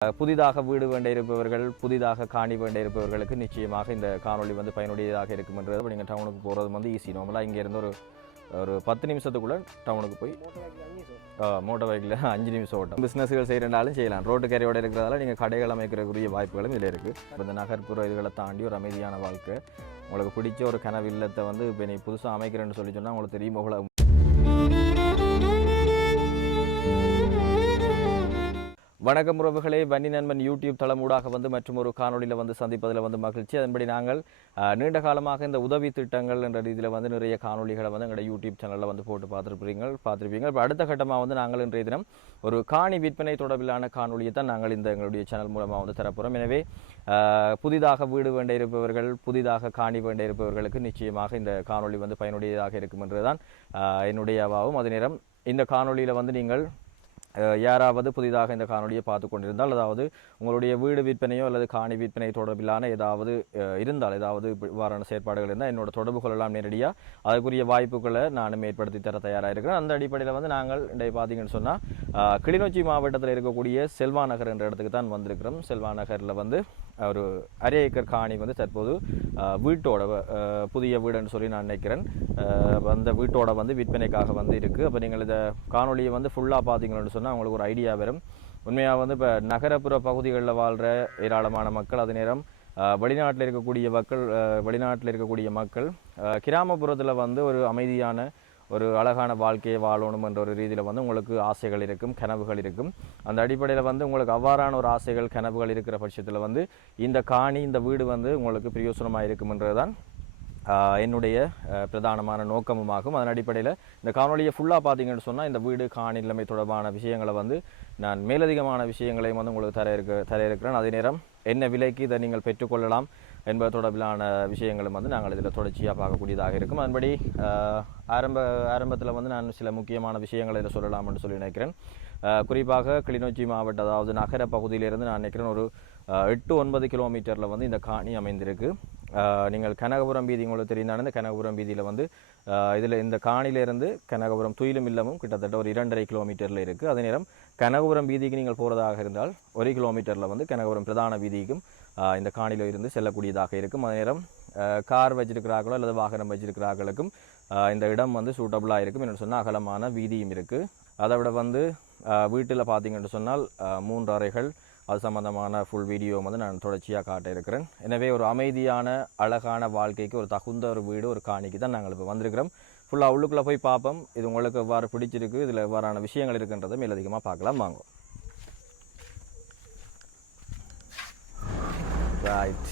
புதிதாக வீடு வேண்ட இருப்பவர்கள், புதிதாக காணி வேண்ட இருப்பவர்களுக்கு நிச்சயமாக இந்த காணொளி வந்து பயனுடையதாக இருக்கும் என்றது. நீங்கள் டவுனுக்கு போகிறது வந்து ஈஸி. நார்மலாக இங்கேருந்து ஒரு 10 நிமிஷத்துக்குள்ளே டவுனுக்கு போய் மோட்டர் பைக்கில் 5 நிமிஷம் ஓட்டம். பிஸ்னஸ்கள் செய்கிறனாலும் செய்யலாம். ரோட்டு கரையோடு இருக்கிறதால நீங்கள் கடைகள் அமைக்கிறக்கூடிய வாய்ப்புகளும் இதில் இருக்குது. இப்போ இந்த நகர்ப்புற இதுகளை தாண்டி ஒரு அமைதியான வாழ்க்கை, உங்களுக்கு பிடிச்ச ஒரு கனவு இல்லத்தை வந்து இப்போ நீ புதுசாக அமைக்கிறேன்னு சொல்லி சொன்னால் உங்களுக்கு தெரியும் போல. வணக்கம் உறவுகளே, வன்னி நண்பன் யூடியூப் தளமூடாக வந்து மற்றும் ஒரு காணொலியில் வந்து சந்திப்பதில் வந்து மகிழ்ச்சி. அதன்படி நாங்கள் நீண்ட காலமாக இந்த உதவி திட்டங்கள் என்ற ரீதியில் வந்து நிறைய காணொலிகளை வந்து எங்களோட யூடியூப் சேனலில் வந்து போட்டு பார்த்துருப்பீங்க. இப்போ அடுத்த கட்டமாக வந்து நாங்கள் இன்றைய தினம் ஒரு காணி விற்பனை தொடர்பிலான காணொலியை தான் நாங்கள் இந்த எங்களுடைய சேனல் மூலமாக வந்து தரப்போகிறோம். எனவே புதிதாக வீடு வேண்ட இருப்பவர்கள், புதிதாக காணி வேண்ட இருப்பவர்களுக்கு நிச்சயமாக இந்த காணொலி வந்து பயனுடையதாக இருக்கும் என்றுதான் என்னுடைய அவாவும். அதே நேரம் இந்த காணொலியில் வந்து நீங்கள் யாராவது புதிதாக இந்த காணொலியை பார்த்து கொண்டிருந்தால், அதாவது உங்களுடைய வீடு விற்பனையோ அல்லது காணி விற்பனை தொடர்பிலான ஏதாவது இருந்தால், ஏதாவது இவ்வாறான செயற்பாடுகள் இருந்தால் என்னோட தொடர்பு கொள்ளலாம் நேரடியாக. அதுக்குரிய வாய்ப்புகளை நானும் ஏற்படுத்தி தர தயாராக இருக்கிறேன். அந்த அடிப்படையில் வந்து நாங்கள் இன்றைய பார்த்தீங்கன்னு சொன்னால் கிளிநொச்சி மாவட்டத்தில் இருக்கக்கூடிய செல்வா நகர் என்ற இடத்துக்கு தான் வந்திருக்கிறோம். செல்வா நகரில் வந்து ஒரு அரை ஏக்கர் காணி வந்து தற்போது வீட்டோட புதிய வீடுன்னு சொல்லி நான் நினைக்கிறேன். அந்த வீட்டோட வந்து விற்பனைக்காக வந்து இருக்குது. அப்போ நீங்கள் இதை காணொலியை வந்து ஃபுல்லாக பார்த்தீங்கன்னு சொன்னால் உங்களுக்கு ஒரு ஐடியா வரும். உண்மையாக வந்து இப்போ நகரப்புற பகுதிகளில் வாழ்கிற ஏராளமான மக்கள், அதே நேரம் வெளிநாட்டில் இருக்கக்கூடிய மக்கள் கிராமப்புறத்தில் வந்து ஒரு அமைதியான ஒரு அழகான வாழ்க்கையை வாழணும் என்ற ஒரு ரீதியில் வந்து உங்களுக்கு ஆசைகள் இருக்கும், கனவுகள் இருக்கும். அந்த அடிப்படையில் வந்து உங்களுக்கு அவ்வாறான ஒரு ஆசைகள், கனவுகள் இருக்கிற பட்சத்தில் வந்து இந்த காணி, இந்த வீடு வந்து உங்களுக்கு பிரயோசனமாக இருக்கும்ன்றது தான் என்னுடைய பிரதானமான நோக்கமுமாகும். அதன் அடிப்படையில் இந்த காணொலியை ஃபுல்லாக பார்த்தீங்கன்னு சொன்னால் இந்த வீடு காணி நிலைமை தொடர்பான விஷயங்களை வந்து நான் மேலதிகமான விஷயங்களையும் வந்து உங்களுக்கு தர இருக்கிறேன். அதே நேரம் என்ன விலைக்கு இதை நீங்கள் பெற்றுக்கொள்ளலாம் என்பது தொடர்பிலான விஷயங்களும் வந்து நாங்கள் இதில் தொடர்ச்சியாக பார்க்கக்கூடியதாக இருக்கும். அதன்படி ஆரம்பத்தில் வந்து நான் சில முக்கியமான விஷயங்களை இதில் சொல்லலாம் என்று சொல்லி நினைக்கிறேன். குறிப்பாக கிளிநொச்சி மாவட்டம், அதாவது நகர பகுதியிலிருந்து நான் நினைக்கிறேன் ஒரு 8-9 கிலோமீட்டரில் வந்து இந்த காணி அமைந்திருக்கு. நீங்கள் கனகபுரம் வீதி உங்களுக்கு தெரிந்தானே, இந்த கனகபுரம் வீதியில் வந்து இதில் இந்த காணியிலிருந்து கனகபுரம் துயிலும் இல்லமும் கிட்டத்தட்ட ஒரு 2.5 கிலோமீட்டரில் இருக்குது. அதே நேரம் கனகபுரம் வீதிக்கு நீங்கள் போகிறதாக இருந்தால் 1 கிலோமீட்டரில் வந்து கனகபுரம் பிரதான வீதிக்கும் இந்த காணியில் இருந்து செல்லக்கூடியதாக இருக்கும். அதே நேரம் கார் வச்சிருக்கிறார்களோ அல்லது வாகனம் வச்சிருக்கிறார்களுக்கும் இந்த இடம் வந்து சூட்டபுளாக இருக்கும். என்னென்னு சொன்னால் அகலமான வீதியும் இருக்குது. அதை விட வந்து வீட்டில் பார்த்தீங்கன்னு சொன்னால் 3 அறைகள், அது சம்பந்தமான ஃபுல் வீடியோ வந்து நான் தொடர்ச்சியாக காட்ட இருக்கிறேன். எனவே ஒரு அமைதியான அழகான வாழ்க்கைக்கு ஒரு தகுந்த ஒரு வீடு, ஒரு காணிக்கு தான் நாங்கள் இப்போ வந்திருக்கிறோம். ஃபுல்லாக உள்ளுக்குள்ளே போய் பார்ப்போம். இது உங்களுக்கு எவ்வாறு பிடிச்சிருக்கு, இதில் எவ்வாறான விஷயங்கள் இருக்குன்றதை மேலதிகமாக பார்க்கலாம். வாங்க. ரைட்,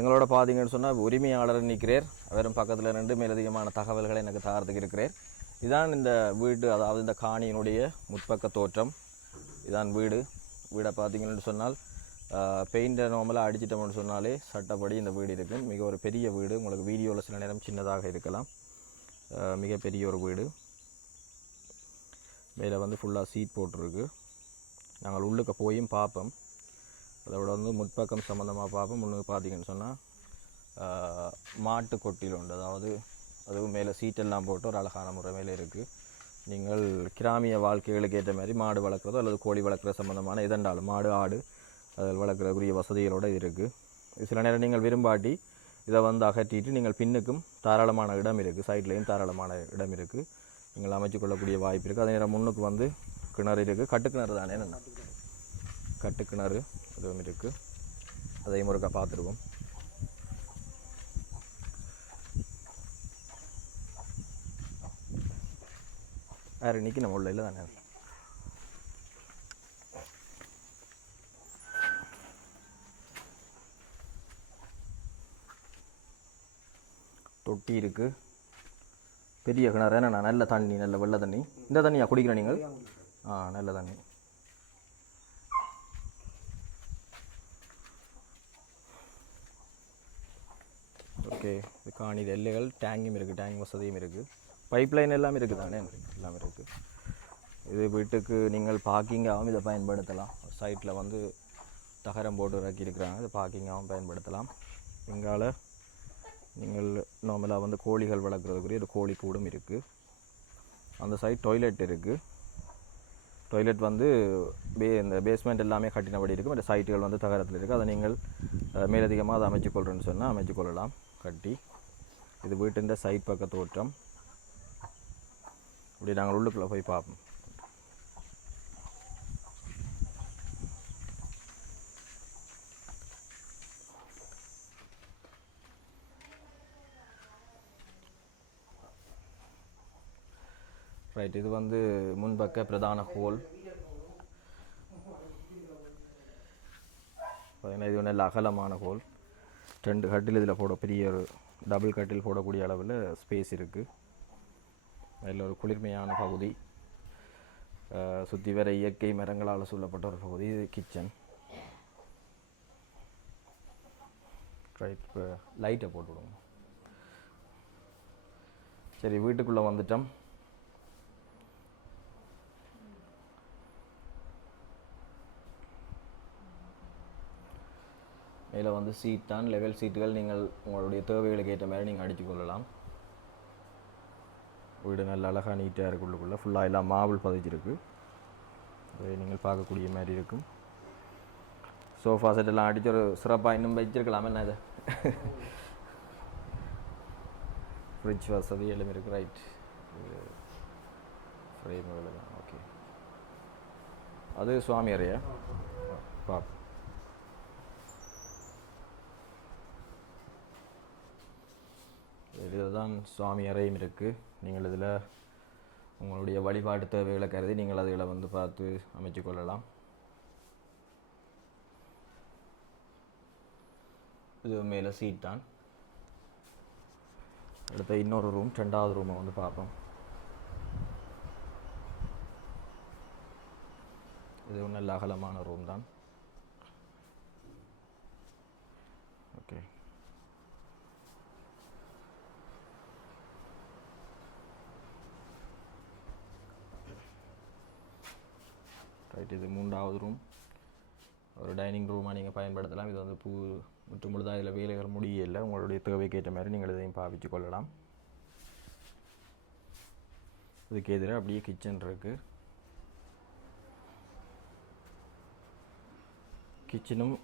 எங்களோட பார்த்தீங்கன்னு சொன்னால் உரிமையாளர் நிற்கிறார். அவரும் பக்கத்தில் 2 மேலதிகமான தகவல்களை எனக்கு தரத்துக்கு இருக்கிறார். இதான் இந்த வீடு, அதாவது இந்த காணியினுடைய முற்பக்க தோற்றம். இதான் வீடை பார்த்தீங்கன்னு சொன்னால் பெயிண்டை நார்மலாக அடிச்சிட்டோம்னு சொன்னாலே சட்டப்படி இந்த வீடு இருக்கும். மிக ஒரு பெரிய வீடு. உங்களுக்கு வீடியோவில் சில நேரம் சின்னதாக இருக்கலாம், மிகப்பெரிய ஒரு வீடு. மேலே வந்து ஃபுல்லாக சீட் போட்டிருக்கு. நாங்கள் உள்ளுக்க போயும் பார்ப்போம். அதோட வந்து முற்பக்கம் சம்மந்தமாக பார்ப்போம். முன்னுக்கு பார்த்தீங்கன்னு சொன்னால் மாட்டு கொட்டில் உண்டு, அதாவது அதுவும் மேலே சீட்டெல்லாம் போட்டு ஒரு அழகான முறை மேலே இருக்குது. நீங்கள் கிராமிய வாழ்க்கைகளுக்கு ஏற்ற மாதிரி மாடு வளர்க்குறதோ அல்லது கோழி வளர்க்குற சம்மந்தமான எதண்டாலும் மாடு, ஆடு அதில் வளர்க்குறக்குரிய வசதிகளோடு இருக்குது. சில நேரம் நீங்கள் விரும்பாட்டி இதை வந்து அகற்றிட்டு நீங்கள் பின்னுக்கும் தாராளமான இடம் இருக்குது, சைட்லேயும் தாராளமான இடம் இருக்குது, நீங்கள் அமைச்சு கொள்ளக்கூடிய வாய்ப்பு இருக்குது. அதே நேரம் முன்னுக்கு வந்து கிணறு இருக்குது. கட்டுக்கிணறு தானே, என்ன கட்டுக்கிணறு அதுவும் இருக்குது. அதையும் ஒருக்கா பார்த்துருவோம். வேறு இன்றைக்கி நம்ம உள்ள இல்லை தானே. தொட்டி இருக்குது, பெரிய கிணறு. என்னண்ணா நல்ல தண்ணி, நல்ல வெள்ளை தண்ணி. இந்த தண்ணியா குடிக்கிறேன் நீங்கள்? நல்ல தண்ணி. ஓகே, இது காணி எல்லைகள். டேங்கும் இருக்குது, டேங்க் வசதியும் இருக்குது, பைப் லைன் எல்லாமே இருக்குது தானே, எல்லாமே இருக்குது. இது வீட்டுக்கு நீங்கள் பார்க்கிங்காகவும் இதை பயன்படுத்தலாம். சைட்டில் வந்து தகரம் போட்டு இறக்கியிருக்கிறாங்க, இது பார்க்கிங்காகவும் பயன்படுத்தலாம். இங்கால நீங்கள் நார்மலாக வந்து கோழிகள் வளர்க்குறதுக்குரிய ஒரு கோழி கூடும் இருக்குது. அந்த சைட் டாய்லெட் இருக்குது. டாய்லெட் வந்து இந்த பேஸ்மெண்ட் எல்லாமே கட்டினபடி இருக்கும். இந்த சைட்டுகள் வந்து தகரத்தில் இருக்குது. அதை நீங்கள் மேலதிகமாக அதை அமைச்சுக்கொள்கிறேன்னு சொன்னால் அமைச்சுக்கொள்ளலாம் கட்டி. இது வீட்டின் சைட் பக்க தோற்றம். இப்படி நாங்கள் உள்ளுக்குள்ளே போய் பார்ப்போம். ரைட், இது வந்து முன்பக்க பிரதான ஹோல். பார்த்தீங்கன்னா இது நல்ல அகலமான ஹோல். 2 கட்டில் இதில் போட, பெரிய ஒரு டபுள் கட்டில் போடக்கூடிய அளவில் ஸ்பேஸ் இருக்குது. அதில் ஒரு குளிர்மையான பகுதி, சுற்றி வர இயற்கை மரங்களால் சூழப்பட்ட ஒரு பகுதி. இது கிச்சன். ரைட், இப்போ லைட்டை போட்டு விடுங்க. சரி, வீட்டுக்குள்ளே வந்துட்டோம். இதில் வந்து சீட் தான், லெவல் சீட்டுகள். நீங்கள் உங்களுடைய தேவைகளுக்கு ஏற்ற மாதிரி நீங்கள் அடித்து கொள்ளலாம். வீடு நல்ல அழகாக நீட்டாக இருக்குள்ளுக்குள்ளே ஃபுல்லாக எல்லாம் மார்பிள் பதிச்சிருக்கு. அதை நீங்கள் பார்க்கக்கூடிய மாதிரி இருக்கும். சோஃபா செட்டெல்லாம் அடித்து ஒரு சிறப்பாக இன்னும் வச்சிருக்கலாமே என்ன இதை. ஃப்ரிட்ஜ் வசதி எல்லாமே இருக்குது. ரைட், ஃப்ரேம் தான். ஓகே, அது சுவாமி அறையா பார்ப்போம். இதில் தான் சுவாமி அறையும் இருக்குது. நீங்கள் இதில் உங்களுடைய வழிபாட்டு தேவைகளை கருதி நீங்கள் அதில் வந்து பார்த்து அமைச்சு கொள்ளலாம். இது மேலே சீட் தான். அடுத்த இன்னொரு ரூம், 2வது ரூமை வந்து பார்ப்போம். இது நல்ல அகலமான ரூம் தான். Okay, right. இது 3வது ரூம். ஒரு டைனிங் ரூமாக நீங்கள் பயன்படுத்தலாம். இது வந்து முற்று முழுதாக இதில் வேலைகள் முடியலை. உங்களுடைய தேவைக்கு ஏற்ற மாதிரி நீங்கள் இதையும் பாவிச்சு கொள்ளலாம். இதுக்கு எதிராக அப்படியே கிச்சன் இருக்குது. கிச்சனும்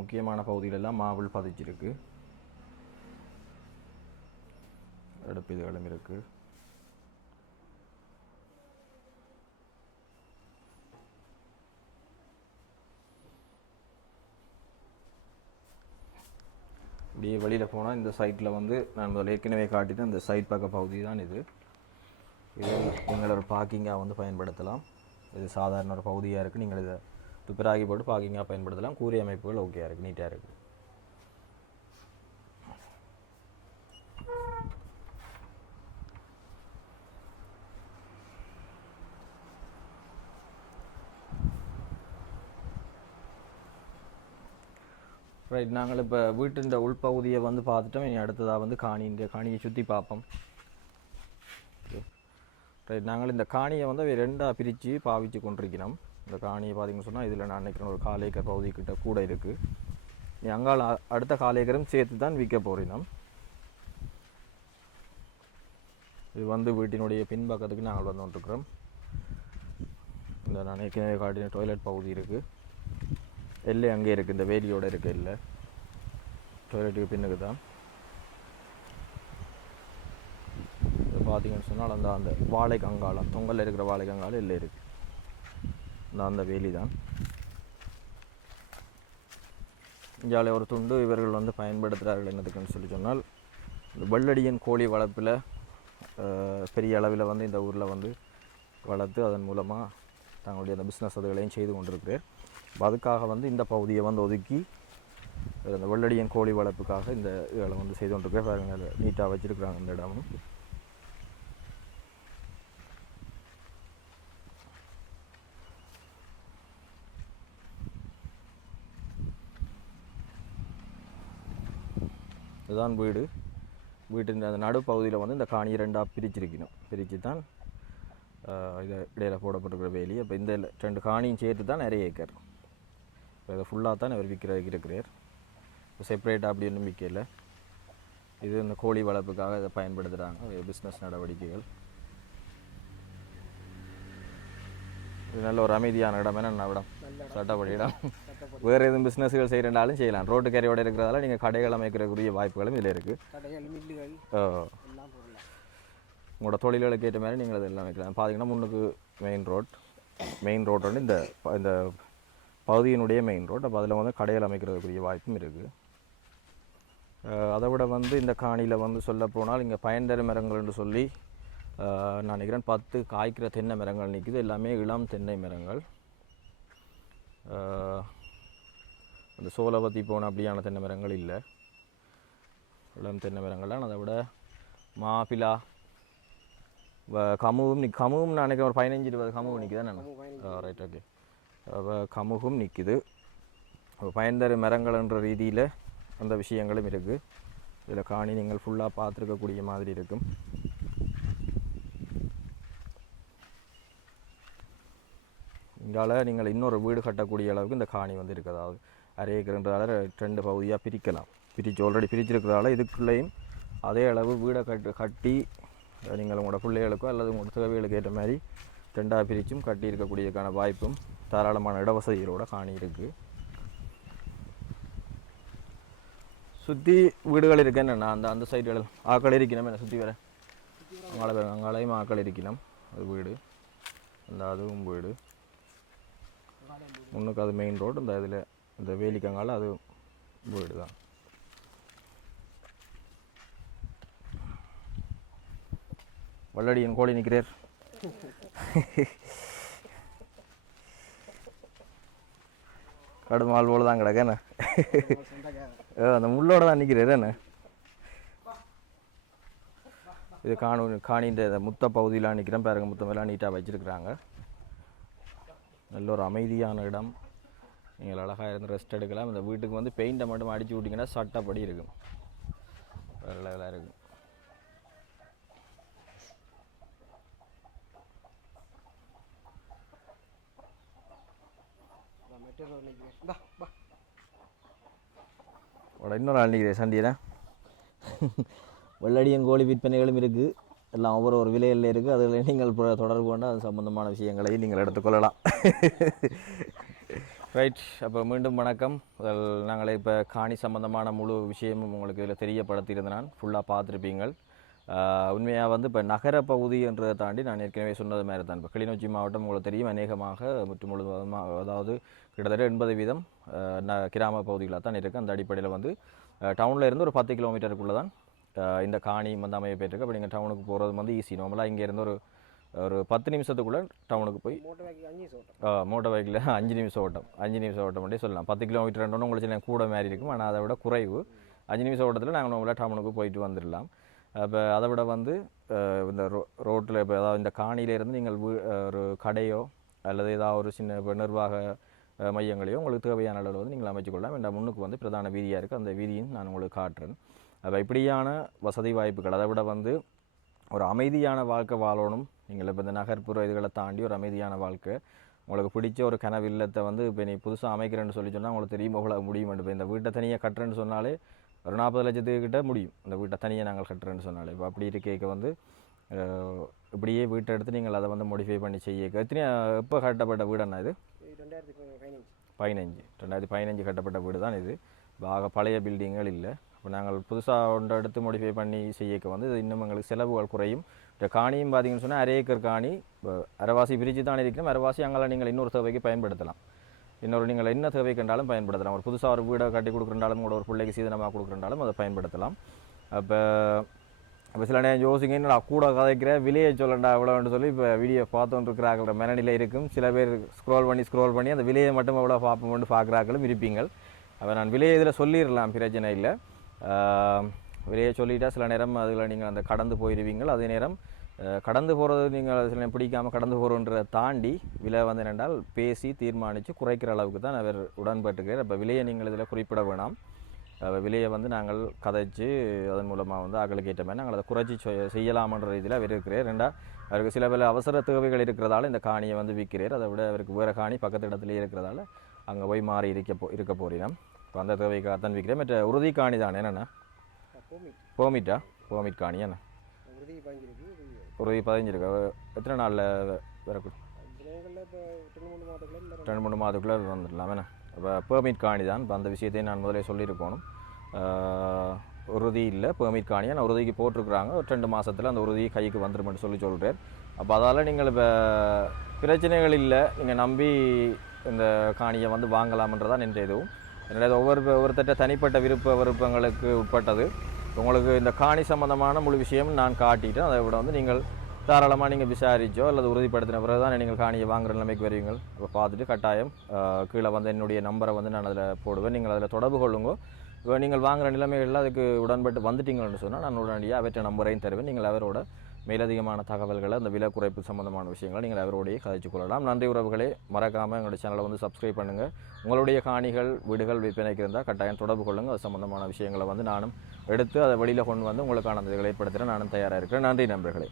முக்கியமான பகுதியிலெல்லாம் மார்பிள் பதிச்சிருக்கு. அடுப்பு இதுகளும் இருக்குது. இப்படியே வெளியில் போனால் இந்த சைட்டில் வந்து நான் முதல்ல ஏற்கனவே காட்டிட்டு அந்த சைட் பக்க பகுதி தான் இது. இது நீங்கள் ஒரு பார்க்கிங்காக வந்து பயன்படுத்தலாம். இது சாதாரண ஒரு பகுதியாக இருக்குது. நீங்கள் இதை துப்பராகி போட்டு பார்க்கிங்காக பயன்படுத்தலாம். கூரை அமைப்புகள் ஓகேயாக இருக்குது, நீட்டாக இருக்குது. ரைட், நாங்கள் இப்போ வீட்டின் உள்பகுதியை வந்து பார்த்துட்டோம். இனி அடுத்ததாக வந்து காணியை சுற்றி பார்ப்போம். ரைட், நாங்கள் இந்த காணியை வந்து 2ஆக பிரித்து பாவிச்சு கொண்டிருக்கிறோம். இந்த காணியை பார்த்தீங்கன்னு சொன்னால் இதில் நான் நினைக்கிறேன் ஒரு 1/4 ஏக்கர் பகுதிக்கிட்ட கூட இருக்குது. நீ அங்கால அடுத்த 1/4 ஏக்கரும் சேர்த்து தான் விற்க போகிறோம். இது வந்து வீட்டினுடைய பின்பக்கத்துக்கு நாங்கள் வந்து கொண்டிருக்கிறோம். இந்த நான் ஏற்கனவே காட்டின டாய்லெட் பகுதி இருக்குது. எல்லை அங்கே இருக்குது, இந்த வேலியோடு இருக்குது. இல்லை, டாய்லெட்டுக்கு பின்னுக்கு தான். இதை பார்த்தீங்கன்னு சொன்னால் அந்த வாழை கங்காலம், தொங்கலில் இருக்கிற வாழை கங்காலம் எல்லை இருக்குது. அந்த வேலி தான். இங்காலே ஒரு துண்டு இவர்கள் வந்து பயன்படுத்துகிறார்கள் என்னதுக்குன்னு சொல்லி சொன்னால், இந்த வெள்ளடியன் கோழி வளர்ப்பில் பெரிய அளவில் வந்து இந்த ஊரில் வந்து வளர்த்து அதன் மூலமாக தங்களுடைய அந்த பிஸ்னஸ் அதுகளையும் செய்து கொண்டிருக்கிறார். அதுக்காக வந்து இந்த பகுதியை வந்து ஒதுக்கி இந்த வெள்ளடியன் கோழி வளர்ப்புக்காக இந்த இதில் வந்து செய்து கொண்டிருக்கிறேன். பாருங்க, நீட்டாக வச்சுருக்குறாங்க இந்த இடமும். இதுதான் வீடு. வீட்டின் அந்த நடுப்பகுதியில் வந்து இந்த காணியை 2ஆக பிரிச்சிருக்கணும். பிரித்து தான் இதை இடையில் போடப்பட்டிருக்கிற வேலி. அப்போ இந்த 2 காணியும் சேர்த்து தான் நிறைய ஏக்கர். இப்போ இதை ஃபுல்லாக தான் அவர் இருக்கிறார். இப்போ செப்பரேட்டாக அப்படி ஒன்றும் விற்கல. இது இந்த கோழி வளர்ப்புக்காக இதை பயன்படுத்துகிறாங்க. பிஸ்னஸ் நடவடிக்கைகள். இது நல்ல ஒரு அமைதியான இடம் என்ன இடம் நல்ல இடம். சட்டப்படி இடம். சட்டப்படி வேறு எதுவும் பிஸ்னஸ்கள் செய்கிறனாலும் செய்யலாம். ரோட்டு கரையோடு இருக்கிறதால நீங்கள் கடைகள் அமைக்கிறக்குரிய வாய்ப்புகளும் இதில் இருக்குது. கடைகள் மில்லுகள் எல்லாம் போடலாம். உங்களோட தொழில்களுக்கு ஏற்ற மாதிரி நீங்கள் அதெல்லாம் வைக்கலாம். பார்த்தீங்கன்னா முன்னுக்கு மெயின் ரோட் வந்து இந்த பகுதியினுடைய மெயின் ரோட். அப்போ அதில் வந்து கடைகள் அமைக்கிறதுக்குரிய வாய்ப்பும் இருக்குது. அதை விட வந்து இந்த காணியில் வந்து சொல்ல போனால் இங்கே பயன்தர மரங்கள்னு சொல்லி நான் நினைக்கிறேன் 10 காய்க்கிற தென்னை மரங்கள் நிற்குது. எல்லாமே இளம் தென்னை மரங்கள். அந்த சோளவத்தி போன அப்படியான தென்னை மரங்கள் இல்லை, இளம் தென்னை மரங்கள்லாம். அதை விட மாப்பிளா கமுகும் நான் நினைக்கிறேன் ஒரு 15-20 கமுகும் நிற்குது நான். Right, okay. கமுகும் நிற்குது. பயன்தர மரங்கள்ன்ற ரீதியில் அந்த விஷயங்களும் இருக்குது. இதில் காணி நீங்கள் ஃபுல்லாக பார்த்துருக்கக்கூடிய மாதிரி இருக்கும். இங்கால நீங்கள் இன்னொரு வீடு கட்டக்கூடிய அளவுக்கு இந்த காணி வந்து இருக்குது. அதாவது அரை ஏக்கர்ன்றதால 2 பகுதியாக பிரிக்கலாம். ஆல்ரெடி பிரிச்சிருக்கிறதால இதுக்குள்ளேயும் அதே அளவு வீடை கட்டி நீங்கள் உங்களோட பிள்ளைகளுக்கோ அல்லது உங்களோட தேவைகளுக்கு ஏற்ற மாதிரி 2ஆக பிரித்தும் கட்டி இருக்கக்கூடியதுக்கான வாய்ப்பும் தாராளமான இடவசதிகளோட காணி இருக்குது. சுற்றி வீடுகள் இருக்கு. என்னென்னா அந்த சைடுகள் ஆக்கள் இருக்கணும். என்ன சுற்றி வர அங்காலையும் ஆக்கள் இருக்கணும். அது வீடு, அதுவும் வீடு. முன்னுக்கு அது மெயின் ரோடு. இதில் இந்த வேலிக்கங்கால அது வீடு தான். வள்ளடியன் கோழி நிற்கிறார். கடுமால் போல தான் கிடக்க. என்ன அந்த முள்ளோட தான் நிற்கிறார். என்ன இது காணின்ற முத்த பகுதியெலாம் நிற்கிறேன் பாருங்க. முத்தமெல்லாம் நீட்டாக வச்சுருக்குறாங்க. நல்ல ஒரு அமைதியான இடம். நீங்கள் அழகாக இருந்து ரெஸ்ட் எடுக்கலாம். இந்த வீட்டுக்கு வந்து பெயிண்டை மட்டும் அடித்து விட்டிங்கன்னா சட்டப்படி இருக்கும். வேறு லெவலாக இருக்கும். இன்னொரு ஆள் நிற்கிறேன் சண்டியனா. வெள்ளடியன் கோழி விற்பனைகளும் இருக்குது. எல்லாம் ஒவ்வொரு விலையில் இருக்குது. அதில் நீங்கள் தொடர்பு கொண்டால் அது சம்பந்தமான விஷயங்களையும் நீங்கள் எடுத்துக்கொள்ளலாம். ரைட். அப்போ மீண்டும் வணக்கம். நாங்கள் இப்போ காணி சம்பந்தமான முழு விஷயமும் உங்களுக்கு இதில் தெரியப்படுத்தியிருந்தேன். ஃபுல்லாக பார்த்துருப்பீங்கள். உண்மையாக வந்து இப்போ நகர பகுதி என்றதை தாண்டி நான் ஏற்கனவே சொன்னது மாதிரி தான். இப்போ கிளிநொச்சி மாவட்டம் உங்களுக்கு தெரியும் அநேகமாக முழுவதுமாக, அதாவது கிட்டத்தட்ட 80% கிராம பகுதிகளாக தான் இருக்குது. அந்த அடிப்படையில் வந்து டவுனில் இருந்து ஒரு 10 கிலோமீட்டருக்குள்ளே தான் இந்த காணி வந்து அமைய போயிட்டுருக்கு. அப்போ நீங்கள் டவுனுக்கு போகிறது வந்து ஈஸி. நார்மலாக இங்கேருந்து ஒரு 10 நிமிஷத்துக்குள்ளே டவுனுக்கு போய் மோட்டர் பைக்கில் 5 நிமிஷம் ஓட்டம் மட்டும் சொல்லலாம். 10 கிலோமீட்டர்ன்றோன்னு உங்களுக்கு கூட மாதிரி இருக்கும். ஆனால் அதை விட குறைவு. 5 நிமிஷம் ஓட்டத்தில் நாங்கள் நார்மலாக டவுனுக்கு போயிட்டு வந்துடலாம். இப்போ அதை விட வந்து இந்த ரோட்டில் இப்போ ஏதாவது இந்த காணியிலேருந்து நீங்கள் ஒரு கடையோ அல்லது ஏதாவது ஒரு சின்ன இப்போ நிர்வாக மையங்களையோ உங்களுக்கு தேவையான அளவில் வந்து நீங்கள் அமைச்சுக்கொள்ளலாம். இந்த முன்னுக்கு வந்து பிரதான வீதியாக இருக்குது. அந்த வீதியும் நான் உங்களுக்கு காட்டுறேன். அப்போ இப்படியான வசதி வாய்ப்புகள், அதை விட வந்து ஒரு அமைதியான வாழ்க்கை வாழணும். நீங்கள் இப்போ இந்த நகர்ப்புற இதுகளை தாண்டி ஒரு அமைதியான வாழ்க்கை, உங்களுக்கு பிடிச்ச ஒரு கனவு இல்லத்தை வந்து இப்போ நீ புதுசாக அமைக்கிறேன்னு சொல்லி சொன்னால் உங்களுக்கு தெரியும் எவ்வளோ முடியும். இப்போ இந்த வீட்டை தனியாக கட்டுறேன்னு சொன்னாலே ஒரு 40 லட்சத்துக்கிட்ட முடியும். இந்த வீட்டை தனியாக நாங்கள் கட்டுறேன்னு சொன்னாலே. இப்போ அப்படி இருக்க வந்து இப்படியே வீட்டை எடுத்து நீங்கள் அதை வந்து மோடிஃபை பண்ணி செய்ய எப்போ கட்டப்பட்ட வீடுன்னா இது 2015 கட்டப்பட்ட வீடு தான் இது. ஆக பழைய பில்டிங்கள் இல்லை. இப்போ நாங்கள் புதுசாக ஒன்றை எடுத்து மோடிஃபை பண்ணி செய்யக்க வந்து இது இன்னும் எங்களுக்கு செலவுகள் குறையும். இந்த காணியும் பார்த்தீங்கன்னு சொன்னால் அரை ஏக்கர் காணி அரைவாசி பிரித்து தான் இருக்கணும். அரைவாசி அங்கே நீங்கள் இன்னொரு தேவைக்கு பயன்படுத்தலாம். நீங்கள் என்ன தேவை கண்டாலும் பயன்படுத்தலாம். ஒரு புதுசாக ஒரு வீடை கட்டி கொடுக்குறாலும் கூட ஒரு பிள்ளைக்கு சீதனமாக கொடுக்குறாலும் அதை பயன்படுத்தலாம். இப்போ சில நேரம் யோசிங்க நான் கூட கதைக்கிறேன் விலையை சொல்லண்டா எவ்வளோன்னு சொல்லி இப்போ வீடியோ பார்த்துட்டு இருக்கிறாங்கிற மனநிலை இருக்கும். சில பேர் ஸ்க்ரோல் பண்ணி அந்த விலையை மட்டும் எவ்வளோ பார்ப்போம்னு பார்க்குறாங்களும் இருப்பீங்கள். அப்போ நான் விலையை இதில் சொல்லிடலாம், பிரச்சனை இல்லை. விலையை சொல்லிட்டால் சில நேரம் அதில் நீங்கள் அந்த கடந்து போயிடுவீங்கள். அதே நேரம் கடந்து போகிறது நீங்கள் சில நேரம் பிடிக்காமல் கடந்து போகிறோன்றதை தாண்டி விலை வந்து என்னென்றால் பேசி தீர்மானித்து குறைக்கிற அளவுக்கு தான் அவர் உடன்பட்டுக்கிறார். அப்போ விலையை நீங்கள் இதில் குறிப்பிட வேணாம். விலையை வந்து நாங்கள் கதைச்சு அதன் மூலமாக வந்து ஆக்களுக்கு ஏற்ற மாதிரி நாங்கள் அதை குறைச்சி செய்யலாமன்ற ரீதியில் அவர் இருக்கிறார். அவருக்கு சில பல அவசர தேவைகள் இருக்கிறதால இந்த காணியை வந்து விற்கிறார். அதை விட அவருக்கு வேறு காணி பக்கத்து இடத்துலேயே இருக்கிறதால அங்கே போய் மாறி இருக்க போகிறேன். இப்போ அந்த தேவைக்காக தான் விற்கிறேன். மற்ற உறுதி காணி தானே என்னென்னா போமிட் காணி என்ன உறுதி 15 இருக்கு. எத்தனை நாளில் வரக்கூடும்? மாதத்துக்குள்ளே இப்போ 2-3 மாதத்துக்குள்ளே இந்த 2-3 மாதத்துக்குள்ளே வந்துடலாம் வேணா இப்போ பெர்மிட் காணி தான். இப்போ அந்த விஷயத்தையும் நான் முதலே சொல்லியிருக்கணும். உறுதி இல்லை, பெர்மிட் காணியை நான் உறுதிக்கு போட்டிருக்கிறாங்க. ஒரு 2 மாதத்தில் அந்த உறுதி கைக்கு வந்துருமென்னு சொல்கிறேன். அப்போ அதால் நீங்கள் இப்போ பிரச்சனைகள் இல்லை, நீங்கள் நம்பி இந்த காணியை வந்து வாங்கலாம்ன்றதான் என்ற இதுவும் என்னோட ஒவ்வொருத்தட்ட தனிப்பட்ட விருப்பங்களுக்கு உட்பட்டது. உங்களுக்கு இந்த காணி சம்பந்தமான முழு விஷயம் நான் காட்டிட்டேன். அதை விட வந்து நீங்கள் தாராளமாக நீங்கள் விசாரிச்சோ அல்லது உறுதிப்படுத்தின பிறகு தான் நீங்கள் காணியை வாங்குற நிலைமைக்கு வருவீங்க. இப்போ பார்த்துட்டு கட்டாயம் கீழே வந்து என்னுடைய நம்பரை வந்து நான் அதில் போடுவேன். நீங்கள் அதில் தொடர்பு கொள்ளுங்க. இப்போ நீங்கள் வாங்குகிற நிலைமைகளில் அதுக்கு உடன்பட்டு வந்துட்டீங்கன்னு சொன்னால் நான் உடனடியாக அவற்றை நம்பரையும் தருவேன். நீங்கள் அவரோட மேலதிகமான தகவல்களை, அந்த விலை குறைப்பு சம்பந்தமான விஷயங்களை நீங்கள் அவரோடையே கதைச்சு கொள்ளலாம். நன்றி உறவுகளே, மறக்காமல் எங்களுடைய சேனலை வந்து சப்ஸ்கிரைப் பண்ணுங்கள். உங்களுடைய காணிகள் வீடுகள் விற்பனைக்கு இருந்தால் கட்டாயம் தொடர்பு கொள்ளுங்கள். அது சம்பந்தமான விஷயங்களை வந்து நானும் எடுத்து அதை வெளியில் கொண்டு வந்து உங்களுக்கான அந்த ஏற்படுத்துகிறேன். நானும் தயாராக இருக்கிறேன். நன்றி நண்பர்களே.